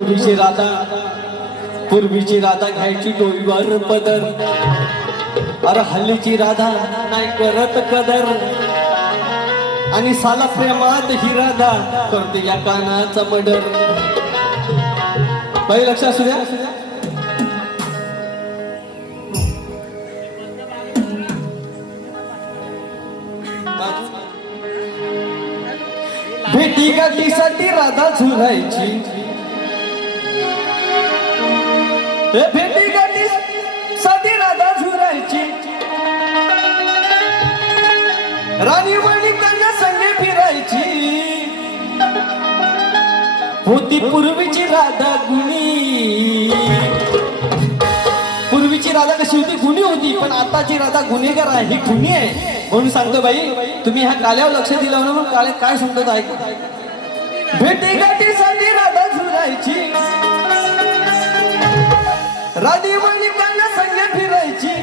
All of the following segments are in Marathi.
पूर्वीची राधा घ्यायची डोईवर पदर, अरे हल्लीची राधा नाही करत कदर, आणि साला प्रेमात ही राधा करते या कानाचा मर्डर. बाई लक्ष असू द्या. भेटी गाठीसाठी राधा झुरायची, भेटी गाठीसाठी राधा झुरायची, राणी वणिकांना संगे फिरायची. होती पूर्वीची राधा गुणी. पूर्वीची राधा कशी होती? गुणी होती. पण आताची राधा गुन्हेगार आहे, ही गुन्हे आहे. म्हणून सांगतो बाई, तुम्ही ह्या काल्यावर लक्ष दिलं म्हणून काळे काय सांगतो ऐक. भेटी गाठीसाठी राधा झुरायची, राणी वणिकांना संगे फिरायची.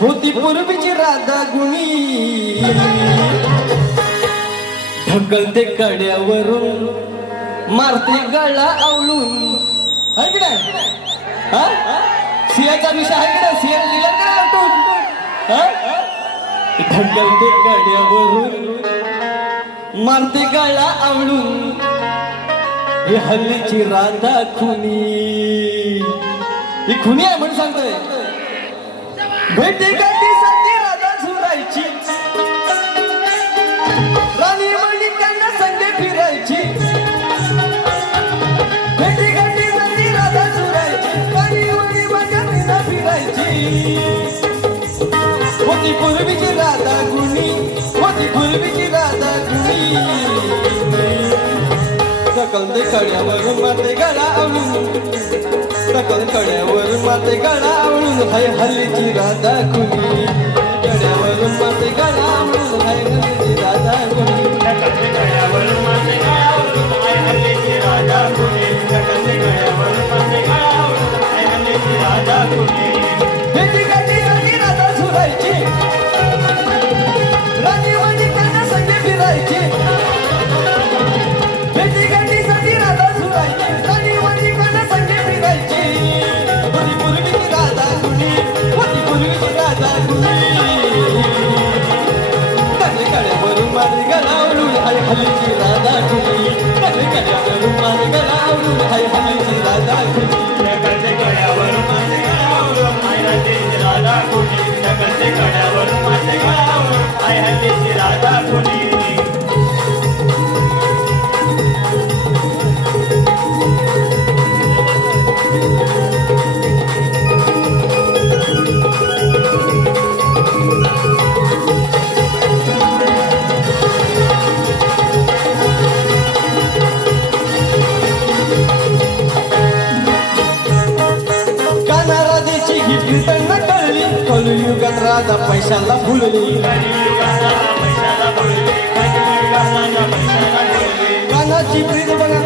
होती पूर्वीची राधा गुणी. ढकलते कड्यावरून, मारते गळा आवळून. आहे की नाही? सिंहाचा विषय आहे की नाही? सिंह लिहिला का लटून? ढकलते कड्यावरून, मारते गळा आवळून. ही हल्लीची राधा खुनी. ही खुनी आहे म्हणून सांगतोय. भेटी गाठीसाठी राधा झुरायची, राणी वणिकांना संगे फिरायची. भेटी गाठीसाठी राधा झुरायची, राणी वणिकांना फिरायची. होती पूर्वीची राधा गुणी, होती पूर्वीची राधा गुणी. ढकलते कड्यावरून, मारते गळा आवळून, ढकल कड्यावरून, मारते गळा आवळून. हाय हल्लीची राधा खुनी. कड्यावरून मारते गळा आवळून, हाय हल्लीची राधा खुनी. ढकलते कड्यावरून, मारते गळा आवळून, हाय हल्लीची राधा खुनी. ढकलते कड्यावरून, मारते गळा आवळून, हाय हल्लीची राधा खुनी. भेटी गाठीसाठी राधा झुरायची, राणी वणिकांना संगे फिरायची. भेटी गाठीसाठी राधा झुरायची, राणी वणिकांना संगे फिरायची. होती पूर्वीची राधा गुणी, होती पूर्वीची राधा गुणी. ढकले कड्यावरून, मारते गळा आवळून, हाय हल्लीची राधा खुनी. ढकले कड्यावरून, मारते गळा आवळून, हाय हल्लीची राधा खुनी. ढकलते कड्यावरून, मारते गळा आवळून, हाय हल्लीची राधा खुनी. ढकलते कड्यावरून, मारते गळा आवळून, हाय हल्लीची राधा खुनी. कलियुगात राधा पैशाला भुलली. कानाची प्रीत बघा,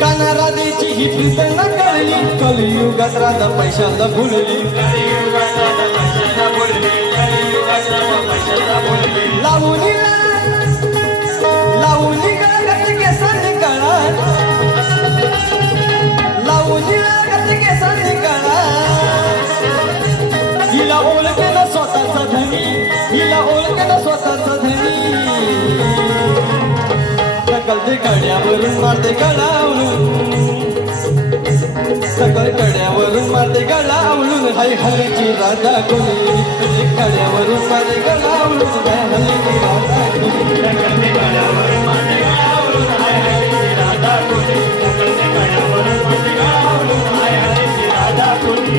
काना राधेची ही प्रीत न कळली. कलियुगात राधा पैशाला भुलली. लावणी लावणी गागत केसांनी गळा, लावणी गागत केसांनी गळा. हिला ओळखते ना स्वतःचा धनी, हिला ओळखते ना स्वतःचा धनी. ढकलते कड्यावरून, मारते गळा आवळून, सकल कड्यावरून, मारते गळा आवळून. हाय हल्लीची राधा खुनी. कड्यावरून, मारते गळा आवळून, हाय हल्लीची राधा खुनी. ढकलते कड्यावरून, मारते गळा आवळून, हाय हल्लीची राधा खुनी. ढकलते कड्यावरून, मारते गळा आवळून, हाय हल्लीची राधा खुनी.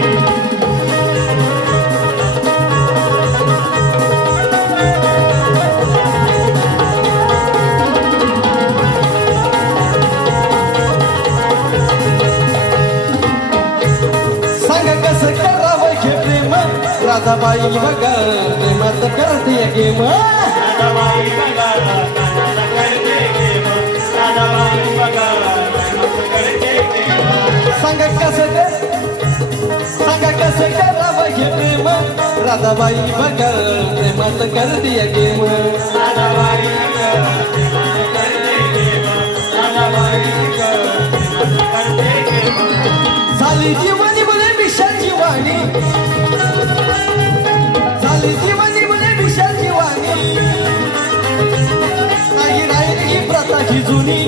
राधाबाई बघा प्रेमात करते गेम. राधाबाई बघा कानाला करते गेम. राधाबाई बघा प्रेमात करते गेम. सांगा कसं करावं हे प्रेम. राधाबाई बघा प्रेमात करते गेम. राधाबाई बघा प्रेमात करते गेम. राधाबाई असं करते प्रेम झाली जीवनी मुले विषाची वाणी झाली जीवनी मुले विषाची वाणी नाही राहिली ही प्रथा ही जुनी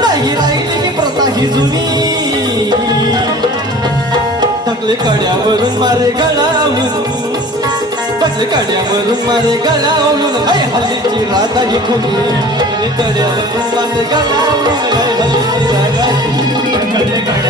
नाही राहिली ही प्रथा ही जुनी टाकले कड्यावरून मारे गळावून टाकले कड्यावरून मारे गळावून हाय हल्लीची राधा ही खुली कड्यावरून मारे गळावून हाय हल्लीची राधा कळे